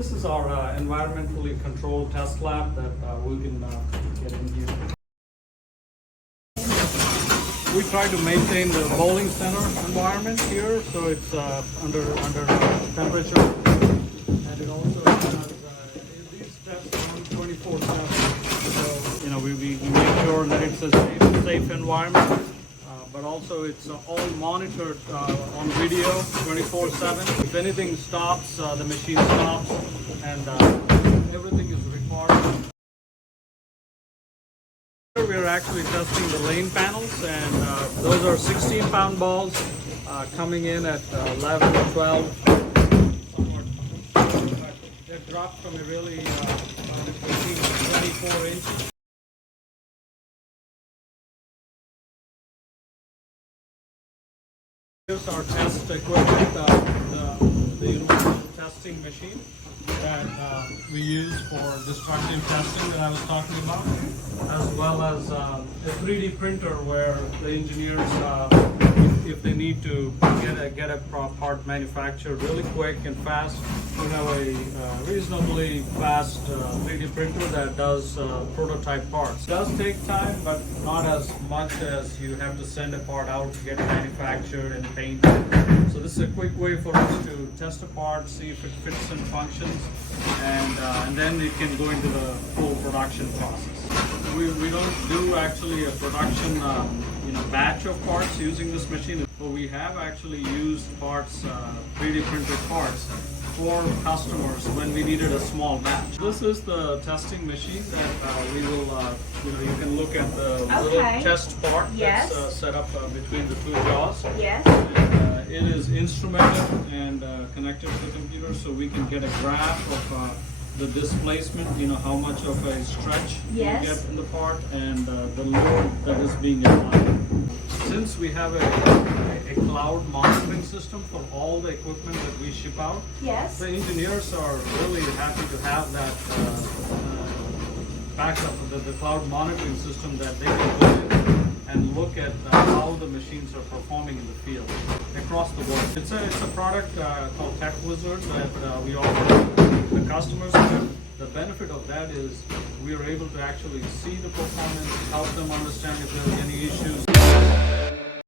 This is our environmentally controlled test lab that we can get in here. We try to maintain the bowling center environment here, so it's under temperature, and it also has these tests run 24/7. So we make sure that it's a safe environment, but also it's all monitored on video 24/7. If anything stops, the machine stops, and everything is recorded. We're actually testing the lane panels, and those are 16-pound balls coming in at 11 or 12. They're dropped from a really 18 to 24 inches. Here's our test equipment, the universal testing machine that we use for destructive testing that I was talking about, as well as a 3D printer where the engineers, if they need to get a part manufactured really quick and fast, we have a reasonably fast 3D printer that does prototype parts. It does take time, but not as much as you have to send a part out to get manufactured and painted. So this is a quick way for us to test a part, see if it fits and functions, and then it can go into the full production process. We don't do actually a production batch of parts using this machine, but we have actually used parts, 3D printed parts for customers when we needed a small batch. This is the testing machine that we will, you can look at the little test part that's set up between the two jaws. Yes. And, it is instrumented and connected to the computer, so we can get a graph of the displacement, how much of a stretch you get in the part, and the load that is being applied. Since we have a cloud monitoring system for all the equipment that we ship out, the engineers are really happy to have that backup of the cloud monitoring system that they can go in and look at how the machines are performing in the field across the world. It's a product called Tech Wizard that we offer the customers. The benefit of that is we are able to actually see the performance, help them understand if there are any issues.